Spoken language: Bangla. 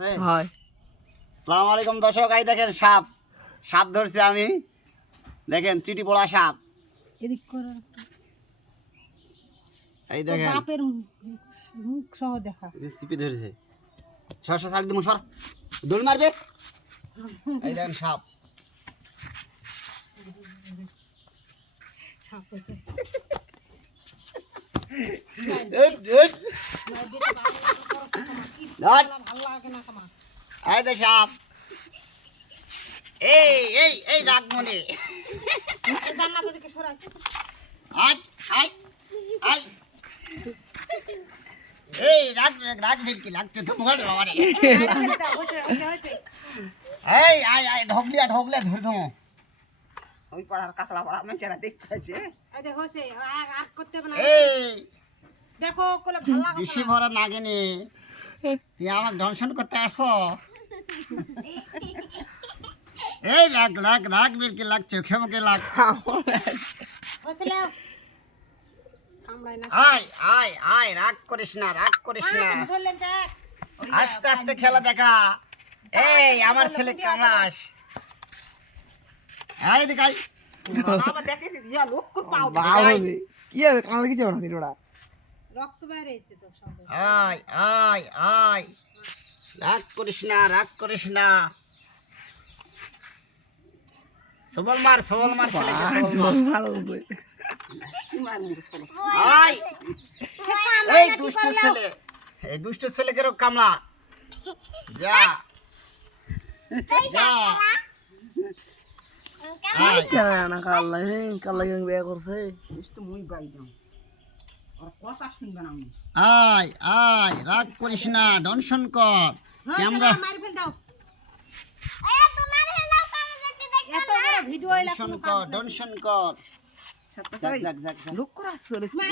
আছে হয় আসসালামু আলাইকুম দর্শক, এই দেখেন সাপ সাপ ধরছি আমি, দেখেন চিটি পড়া সাপ, এদিক করে এই দেখেন বাপের মুখ সহ দেখা চিপি ধরছে। সর সর সার দিমু, সর দৌড় মারবে। এই দেখেন সাপ, এই দে সাপ, এই এই এই রাগমণি, জান্নাতের দিকে সরাই আই আই আই, এই রাগ রাগ ভিড়কি লাগছে তো মোড় বাবারে। এই আই আই ঢোকলিয়া ঢোকলিয়া ধরে দমো, ওই পাড়ার কাতলা পাড়া মেয়েরা দেখতেছে এই যে হইছে আর আর করতে হবে না। এই দেখো কোলে ভালো লাগে বেশি ভরা নাগিনি, তুই আমাকে দংশন করতে আসো। এই লাগ লাগ রাগ ভিড়কি লাগছে, খেমকে লাগ। হইছিল কামড়াই না আয় আয় আয়, রাগ করিস না, রাগ করিস না, ধরলেন দেখ আস্তে আস্তে খেলা দেখা। এই আমার ছেলে কামড়াস, এই দেখাই আবার দেখেছি ইয়া লোক করে পাও দেখাই। কি হবে কামড় কি যাবে না তিনটা রক্ত বাইরে এসে তো সব আয় আয় আয়, রাগ করিস না, রাগ করিস না। সবল মার ছেলেকে, সবল মার। ভালো হবে আয় এই দুষ্ট ছেলে, এই দুষ্ট ছেলেকে কামলা, যা যা। আয়, না কাল্লা কাল্লা গেং বিয়ে করছে মুই বাই দাও আর কথা শুনবে না আমি আয় আয়, রাগ করিস না, দংশন কর। ক্যামেরা মারি ফেল দাও এত বড় ভিডিও এলা দংশন কর, দংশন কর। যাক যাক যাক যাক। লোক করে আসছে